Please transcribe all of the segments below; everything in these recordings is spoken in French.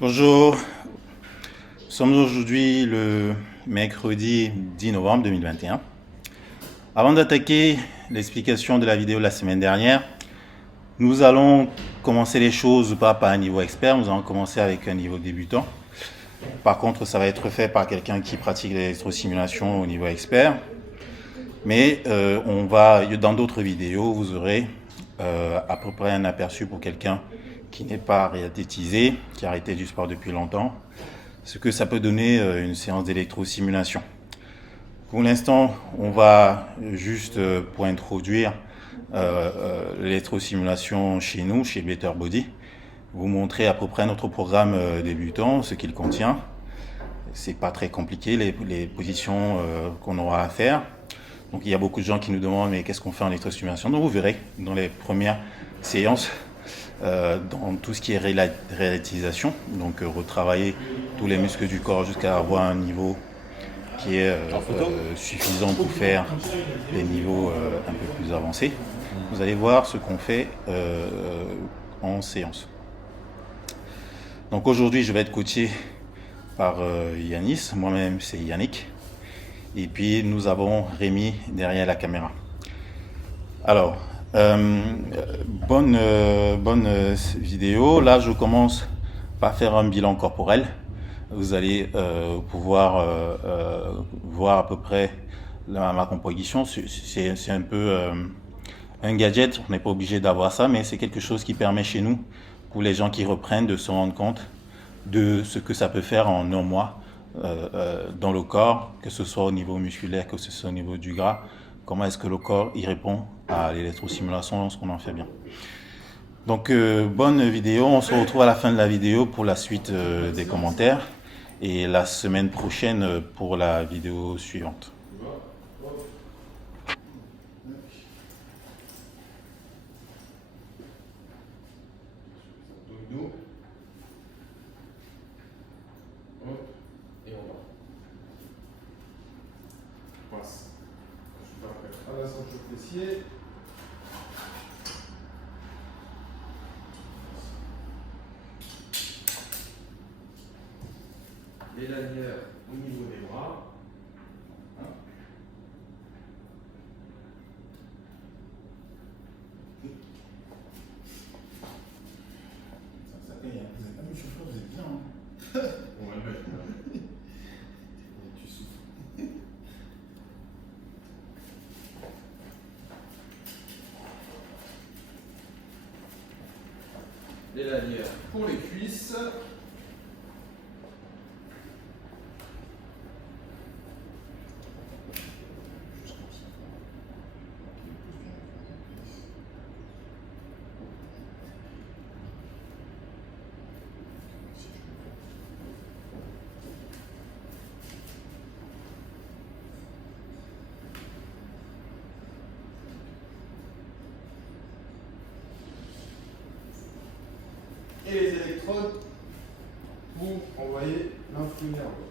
Bonjour, nous sommes aujourd'hui le mercredi 10 novembre 2021. Avant d'attaquer l'explication de la vidéo de la semaine dernière, nous allons commencer les choses pas par un niveau expert, nous allons commencer avec un niveau débutant. Par contre, ça va être fait par quelqu'un qui pratique l'électrosimulation au niveau expert. Mais dans d'autres vidéos, vous aurez à peu près un aperçu pour quelqu'un qui n'est pas réathlétisé, qui a arrêté du sport depuis longtemps, ce que ça peut donner une séance d'électrosimulation. Pour l'instant, on va juste, pour introduire l'électrosimulation chez nous, chez Better Body, vous montrer à peu près notre programme débutant, ce qu'il contient. C'est pas très compliqué, les positions qu'on aura à faire. Donc il y a beaucoup de gens qui nous demandent mais qu'est-ce qu'on fait en électrosimulation. Donc vous verrez dans les premières séances, dans tout ce qui est réalisation, donc retravailler tous les muscles du corps jusqu'à avoir un niveau qui est suffisant pour faire des niveaux un peu plus avancés. Vous allez voir ce qu'on fait en séance. Donc aujourd'hui je vais être coaché par Yanis, moi-même c'est Yannick. Et puis nous avons Rémi derrière la caméra. Alors, bonne vidéo. Là, je commence par faire un bilan corporel. Vous allez pouvoir voir à peu près ma composition. C'est un peu un gadget. On n'est pas obligé d'avoir ça, mais c'est quelque chose qui permet chez nous, pour les gens qui reprennent, de se rendre compte de ce que ça peut faire en un mois. Dans le corps, que ce soit au niveau musculaire, que ce soit au niveau du gras, comment est-ce que le corps y répond à l'électrosimulation lorsqu'on en fait bien. Donc bonne vidéo, on se retrouve à la fin de la vidéo pour la suite des commentaires et la semaine prochaine pour la vidéo suivante. Et on va. Passe. À la centre fessier. Les lanières au niveau des bras. Vous êtes pas mis chauffeur, vous êtes bien. On va le mettre là. Tu souffles. Les lanières pour les cuisses. Et les électrodes pour envoyer l'influx nerveux.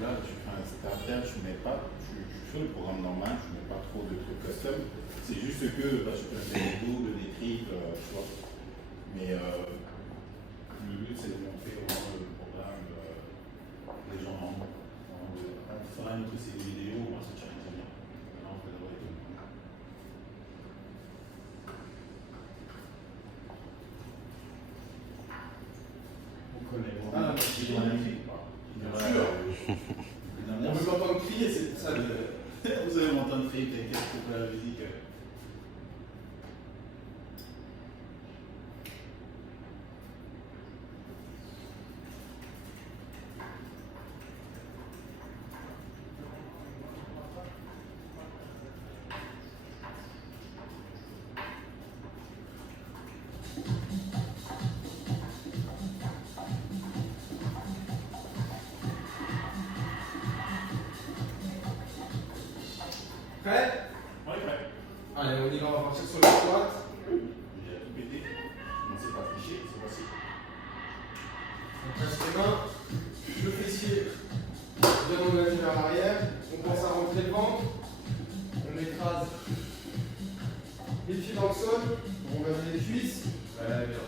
Là, tu fais un starter, je fais le programme normal, je ne mets pas trop de trucs custom. C'est juste que là, je peux faire des doubles, des triples, tu vois. Mais le but, c'est de montrer vraiment le programme des gens en haut. On fera une autre série de vidéos, moi, c'est challenge bien. Maintenant, on peut d'abord être On connaît. Ah, c'est bien magnifique. Bien sûr. On ne peut pas entendre crier, c'est ça. Vous allez m'entendre crier, t'inquiète, pour la musique. Prêt? Oui, prêt. Allez, on y va, on va partir sur le squat. J'ai tout pété. Non, c'est pas fiché, c'est facile. On presse les mains, vers l'arrière. On pense à rentrer le ventre. On écrase les pieds dans le sol. On va les cuisses. Voilà, bien.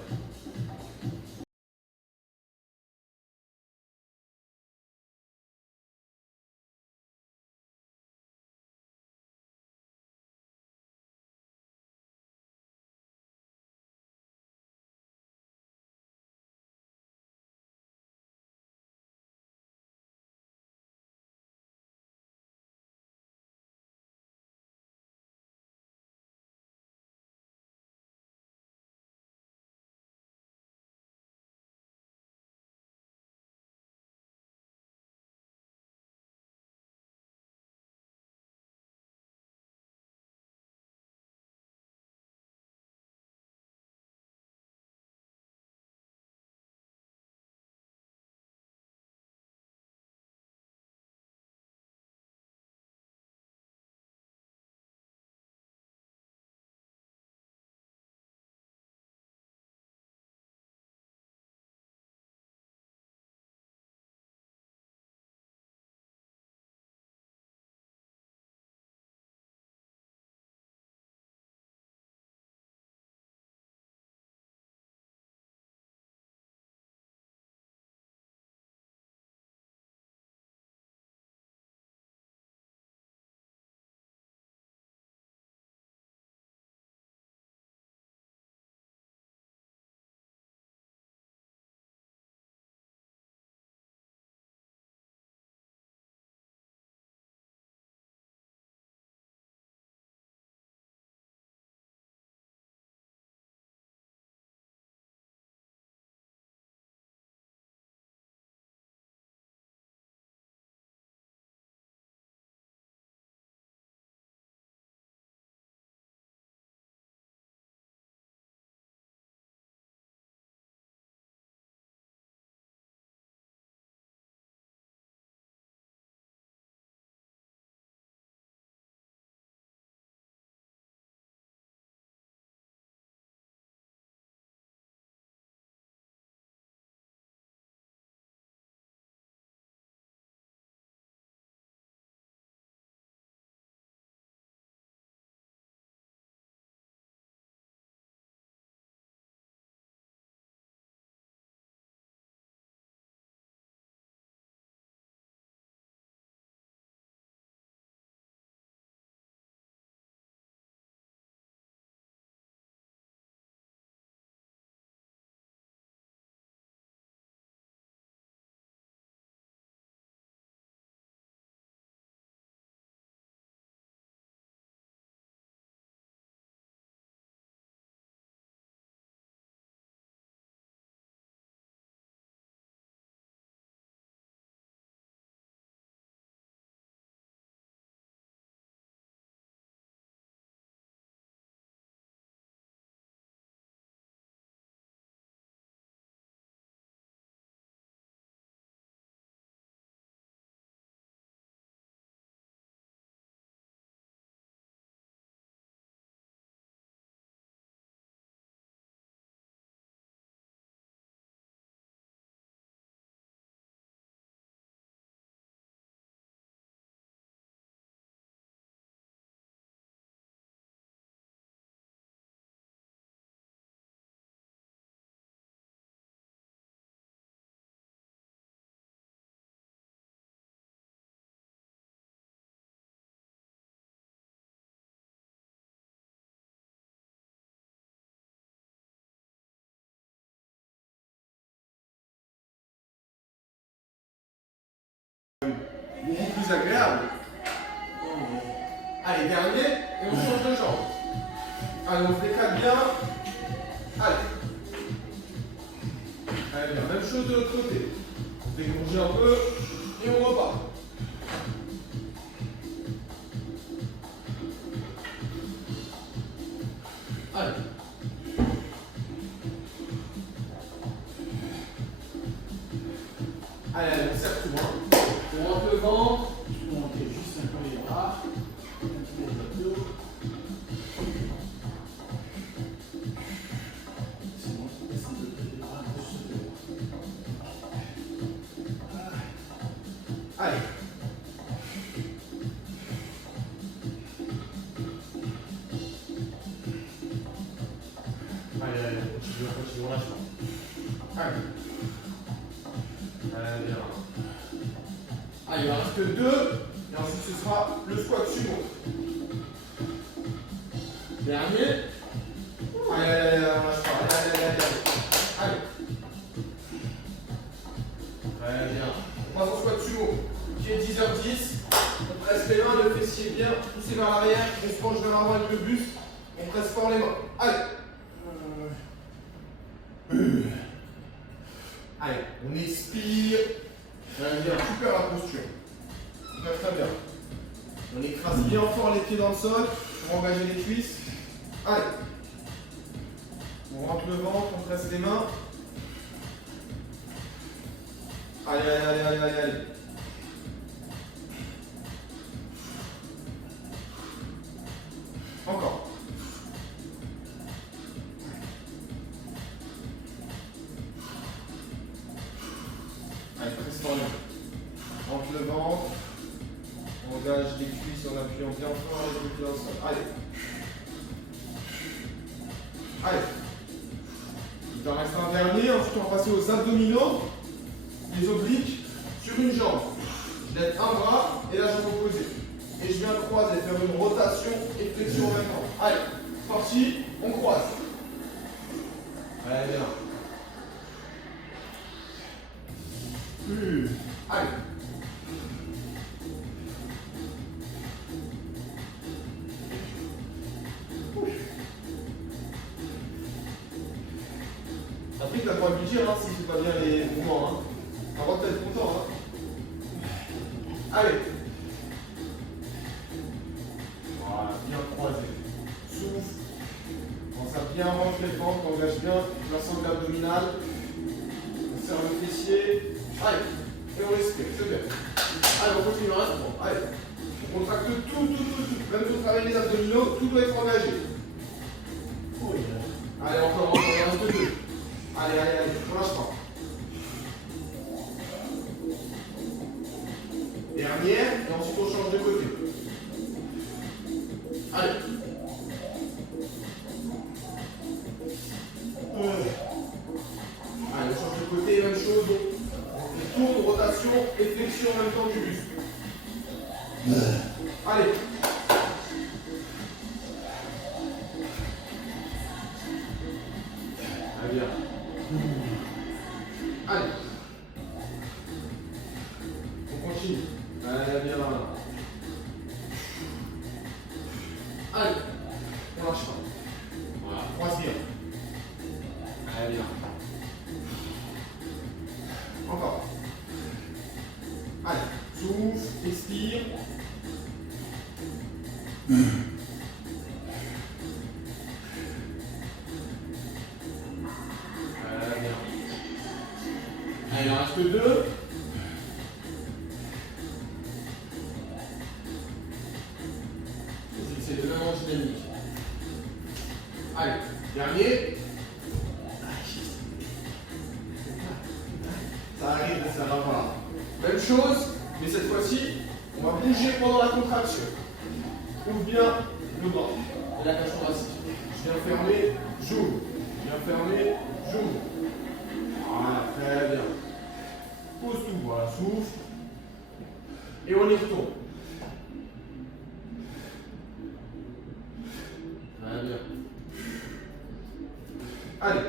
Beaucoup plus agréable. Allez, dernier, et on change de jambe. Allez, on se décale bien. Allez. Allez, bien, même chose de l'autre côté. On décongèle un peu, et on repart. Allez. Allez, on serre tout loin. On rentre le ventre. Je peux monter juste un peu les bras. Un petit peu les abdos. C'est bon, je descends les bras un peu sur le dos. Allez. Allez, il en reste 2. Et ensuite, ce sera le squat sumo. Dernier. Allez, on lâche pas. Allez. Très bien. On passe au squat sumo, qui est 10h10. On presse les mains, le fessier bien poussé vers l'arrière. On se penche vers l'avant avec le buste. On presse fort les mains. Allez. Allez, on expire. Très bien, super la posture. Très bien. On écrase bien fort les pieds dans le sol pour engager les cuisses. Allez. On rentre le ventre, on presse les mains. Allez. Encore. Allez, presse fort les mains. Rentre le ventre. On engage les cuisses en appuyant bien fort les pieds dans le sol. Allez. Il en reste un dernier. Ensuite, on va passer aux abdominaux. Les obliques sur une jambe. Je lève un bras et la jambe opposée. Et je viens croiser, faire une rotation et flexion en même temps. Allez, c'est parti, on croise. Allez, bien. Allez. Après, tu as le droit de lui dire si c'est pas bien les mouvements. Hein. Avant d'être content. Hein. Allez. Voilà, bien croisé. Souffle. Pense à bien rentrer le ventre, on engage bien l'ensemble abdominal. On serre le fessier. Allez. Et on respire, c'est bien. Allez, on continue, reste bon. Allez. On contracte tout. Même si on travaille les abdominaux, tout doit être engagé. Allez, encore, il reste 2. Allez, on lâche pas. Dernière, et ensuite on change de côté. Allez. Allez, on change de côté, même chose. On tourne, rotation et flexion en même temps du buste. Allez. Allez, bien. Allez. On continue. Allez, bien là. Allez. On lâche pas. Voilà, croise bien. Allez, bien. Encore. Allez. Souffle, expire. Allez, il en reste 2. C'est de vraiment dynamique. Allez, dernier. Ça arrive, ça va pas. Même chose, mais cette fois-ci, on va bouger pendant la contraction. Ouvre bien le bras et la cage thoracique. Je viens fermer, j'ouvre. Je viens fermer, j'ouvre. Voilà, très bien. Pose tout, voilà, souffle. Et on y retourne. Très bien. Allez.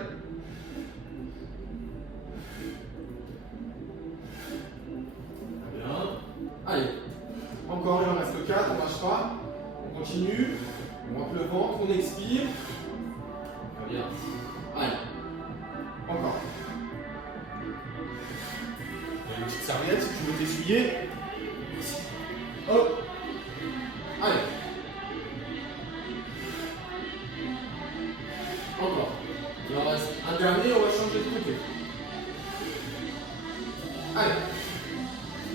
Très bien. Allez. Encore, il en reste 4, on lâche pas. On continue. On monte le ventre, on expire. Très bien. Allez. Encore. Une petite serviette si tu veux t'essuyer. Hop. Allez. Encore. Il en reste un dernier, on va changer de côté. Allez.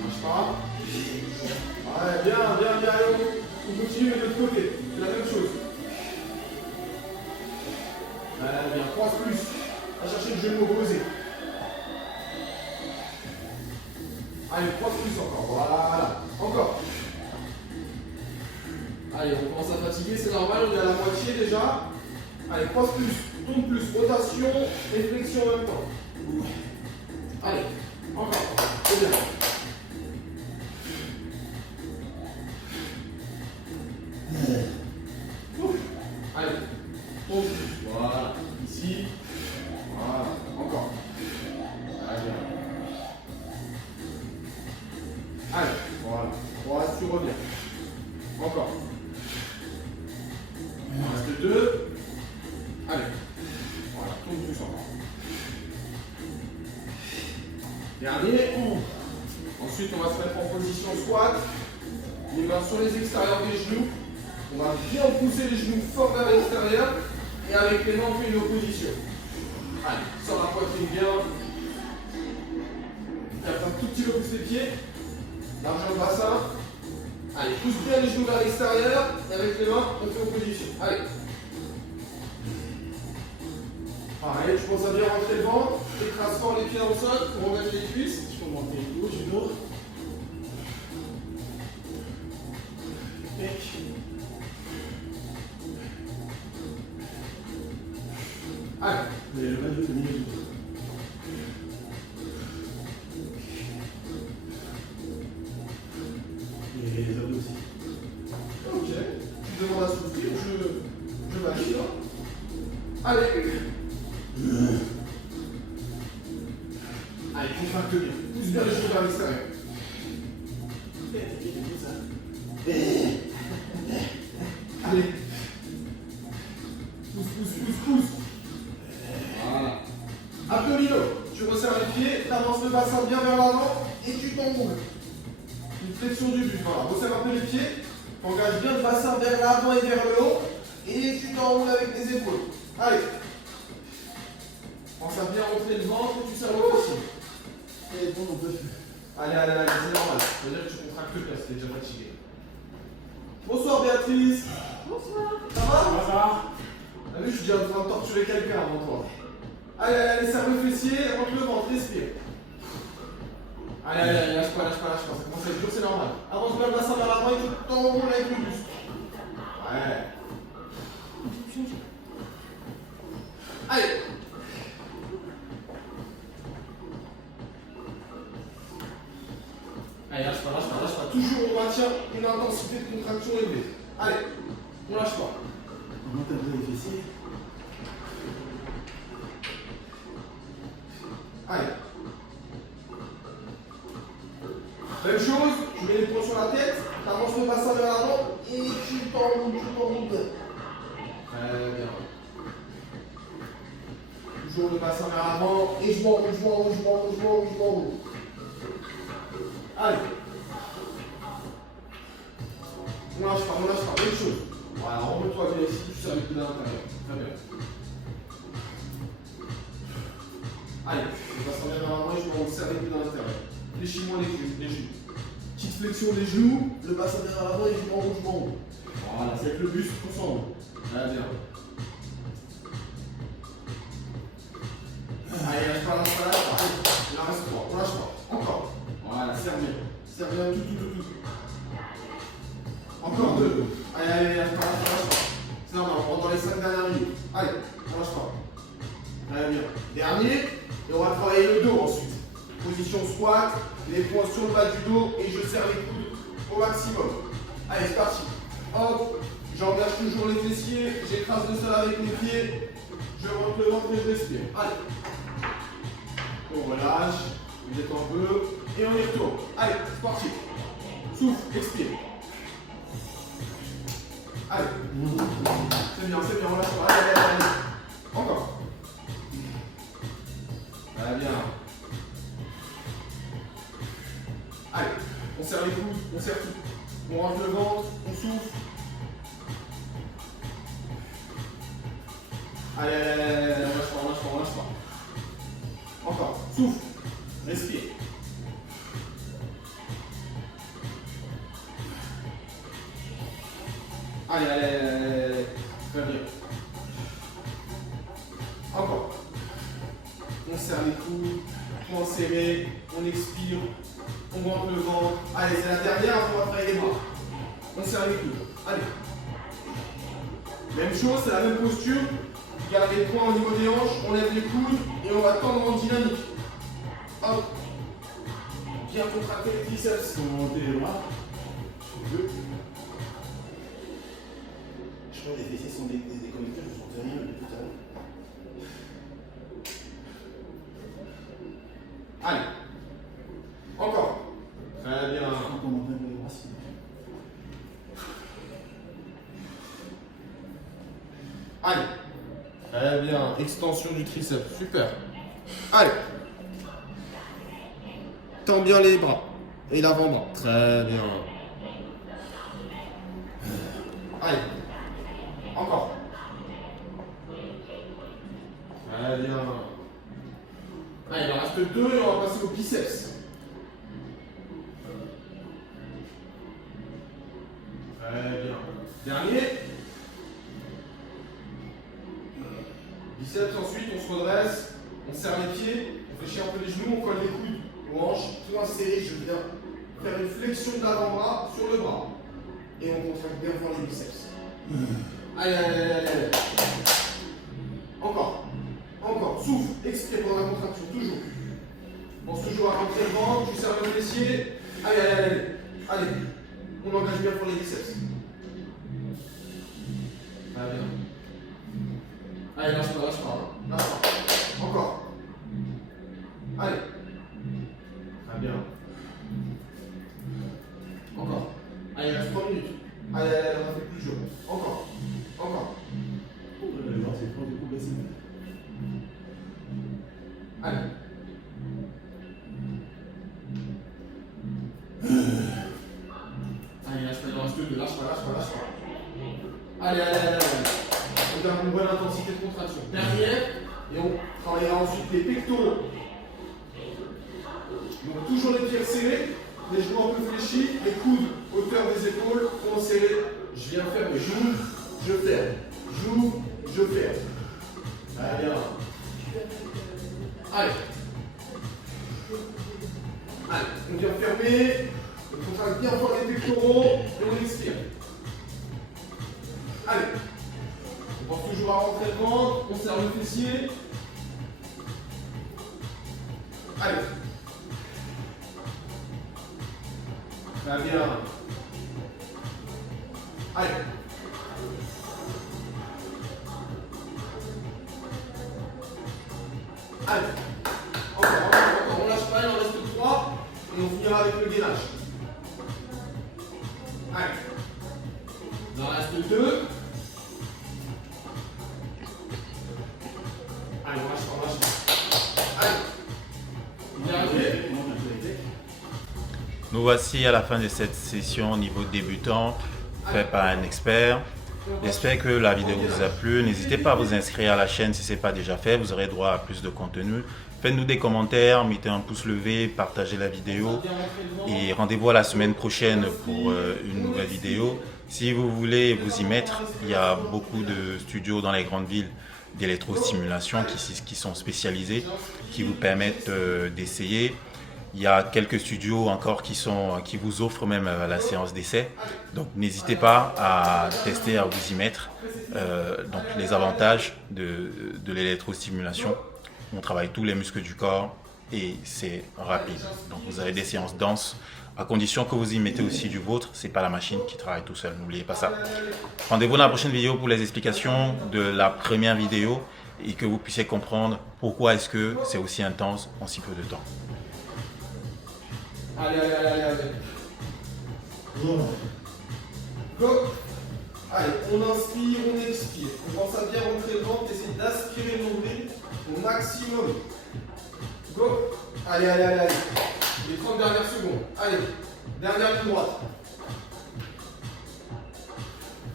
Lâche pas. Allez, bien. On continue de l'autre côté. C'est la même chose. Allez, bien. Croise plus. On va chercher le genou opposé. Allez, croise plus encore. Voilà. Encore. Allez, on commence à fatiguer, c'est normal, on est à la moitié déjà. Allez, croise plus, tourne plus, rotation et flexion en même temps. Allez, encore. C'est bien. reviens. Encore. Il en reste 2. Allez. Voilà, tourne tout ensemble. Dernier. Ensuite, on va se mettre en position squat. Les mains sur les extérieurs des genoux. On va bien pousser les genoux fort vers l'extérieur. Et avec les mains, on fait une opposition. Allez, sors la poitrine bien. Tape un tout petit peu plus les pieds. Largeur de bassin. Allez, pousse bien les genoux vers l'extérieur. Et avec les mains, on fait opposition. Allez. Pareil, je pense à bien rentrer le ventre. Écrase fort les pieds au sol pour remettre les cuisses. Je peux monter le dos, judo. Pec. Allez. Mais le bas du milieu du dos. Et les abdos aussi. Ok. Tu demandes à souffrir, je valide. Allez. Allez, contracte bien. Pousse bien les genoux vers l'extérieur. Allez. Pousse. Voilà. Abdominaux. Tu resserres les pieds, tu avances le bassin bien vers l'avant et tu t'enroules. Une flexion du buste. Voilà. Resserre un peu les pieds. T'engages bien le bassin vers l'avant et vers le haut. Et tu t'enroules avec tes épaules. Allez. Pense à bien rentrer le ventre et tu serres le fessier. Et bon, on peut. Allez, c'est normal. Ça veut dire que tu contractes le père, t'es déjà fatigué. Bonsoir Béatrice. Bonsoir. Ça va? Ça va? T'as vu, je suis déjà en train de torturer quelqu'un avant toi. Allez, serre le fessier, rentre le ventre, respire. Allez, lâche pas. Ça commence à être dur, c'est normal. Avance bien le bassin vers l'avant et tu t'enroules avec le buste. Ouais. Allez. Allez, lâche pas. Toujours on maintient une intensité de contraction élevée. Allez, on lâche pas. On monte un peu les fessiers. Allez. Même chose, tu mets les poings sur la tête, tu avances le bassin vers l'avant et tu t'enroules bien. Bien. Toujours le bassin vers l'avant et je m'enroule. Allez. On lâche pas. Même chose. Voilà, remonte-toi bien ici, tu serres les coudes à l'intérieur. Très bien. Allez, le bassin vers l'avant et je m'enroule, serre les coudes à l'intérieur. Fléchis-moi les genoux. Petite flexion des genoux, le bassin vers l'avant et je m'enroule. Voilà, c'est avec le buste qu'on s'enroule. Allez, bien. Allez, lâche pas. Allez, il en reste 3. On lâche pas. Encore. Voilà, serre bien. Serre bien tout. Encore 2. Allez, lâche pas. C'est normal, on rentre dans les 5 dernières minutes. Allez, on lâche pas. Allez, bien. Dernier, et on va travailler le dos ensuite. Position squat, les poings sur le bas du dos et je serre les coudes au maximum. Allez, c'est parti. Hop, j'engage toujours les fessiers, j'écrase le sol avec mes pieds, je rentre le ventre et je respire. Allez. On relâche, on détend un peu et on y retourne. Allez, c'est parti. Souffle, expire. Allez. C'est bien, on lâche pas. Allez. Encore. Allez, bien. Allez, on serre les coudes, on serre tout. On range le ventre, on souffle. Allez, on lâche pas. Encore, souffle, respire. Allez. Très bien. Encore. On serre les coudes, poings serrés, on expire. On rentre le ventre. Allez, c'est la dernière, on va travailler les bras. On serre les coudes. Allez. Même chose, c'est la même posture. Garde les poings au niveau des hanches, on lève les coudes et on va tendre en dynamique. Hop. Bien contracter les triceps. On va monter les bras. Je crois que les fessiers sont déconnectés, je ne sentais rien depuis tout à l'heure. Allez. Encore. Très bien. On monte un peu les bras. Très bien. Extension du triceps. Super. Allez. Tends bien les bras. Et l'avant-bras. Très bien. Allez. Encore. Très bien. Allez, il en reste 2 et on va passer au biceps. Très bien. Dernier. Biceps, ensuite on se redresse, on serre les pieds, on fléchit un peu les genoux, on colle les coudes aux hanches, point serré, je viens faire une flexion de l'avant-bras sur le bras. Et on contracte bien fort les biceps. Allez, allez, allez, allez, allez. Encore. Encore. Souffle, expire pendant la contraction, toujours. Pense toujours à rentrer le ventre, tu serres le fessier. Allez, allez, allez. Allez. On engage bien fort les biceps. Très bien. Allez, lâche pas, lâche pas. Lâche pas. Encore. Allez. Très bien. Encore. Allez, il reste 3 minutes. Allez, allez, allez, on a fait plus de jeu. Encore. Encore. Allez. Allez, lâche pas, il en reste 2. Lâche pas, lâche pas, lâche pas. Allez, allez, allez, allez. On garde une bonne intensité de contraction. Derrière, et on travaillera ensuite les pectoraux. Donc toujours les pieds serrés, les genoux un peu fléchis, les coudes hauteur des épaules, front serré. Je viens fermer, j'ouvre, je ferme. J'ouvre, je ferme. Très bien. Allez. Allez, on vient fermer, on contracte bien fort les pectoraux et on expire. Allez. On pense toujours à rentrer le ventre, on serre le fessier. Allez. Très bien. Allez. Allez. Encore, on lâche pas, il en reste 3 et on finira avec le gainage. Allez. Il en reste 2. Allez, on lâche pas, on lâche pas. Allez. Dernier. Nous voici à la fin de cette session au niveau débutant, fait par un expert. J'espère que la vidéo vous a plu. N'hésitez pas à vous inscrire à la chaîne si ce n'est pas déjà fait. Vous aurez droit à plus de contenu. Faites-nous des commentaires, mettez un pouce levé, partagez la vidéo. Et rendez-vous à la semaine prochaine pour une nouvelle vidéo. Si vous voulez vous y mettre, il y a beaucoup de studios dans les grandes villes d'électrostimulation qui sont spécialisés, qui vous permettent d'essayer. Il y a quelques studios encore qui vous offrent même la séance d'essai. Donc n'hésitez pas à tester, à vous y mettre. Donc les avantages de l'électrostimulation, on travaille tous les muscles du corps et c'est rapide. Donc vous avez des séances denses, à condition que vous y mettez aussi du vôtre. C'est pas la machine qui travaille tout seul, n'oubliez pas ça. Rendez-vous dans la prochaine vidéo pour les explications de la première vidéo et que vous puissiez comprendre pourquoi est-ce que c'est aussi intense en si peu de temps. Allez, allez, allez, allez. Go. Allez, on inspire, on expire. On pense à bien rentrer le ventre, essayer d'aspirer le nombril au maximum. Go. Allez, allez, allez, allez. Les 30 dernières secondes. Allez, dernière ligne droite.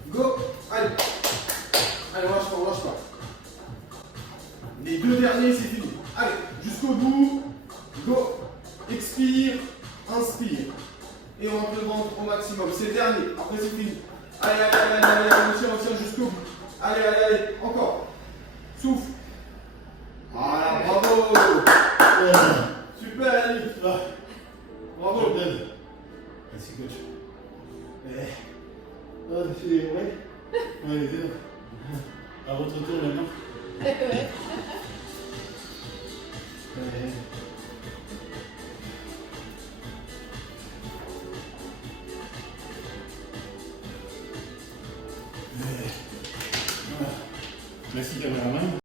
Go. Allez. Allez, on lâche pas, on lâche pas. Les 2 derniers, c'est fini. Allez, jusqu'au bout. Go. Expire. Inspire. Et on rentre le ventre au maximum. C'est le dernier. Après, c'est fini. Allez, allez, allez, allez, allez, on tire jusqu'au bout. Allez, allez, allez. Encore. Souffle. Voilà, bravo. Super, Ali. Bravo. Merci, coach. Ouais, à votre tour maintenant. Ouais. Merci, caméraman.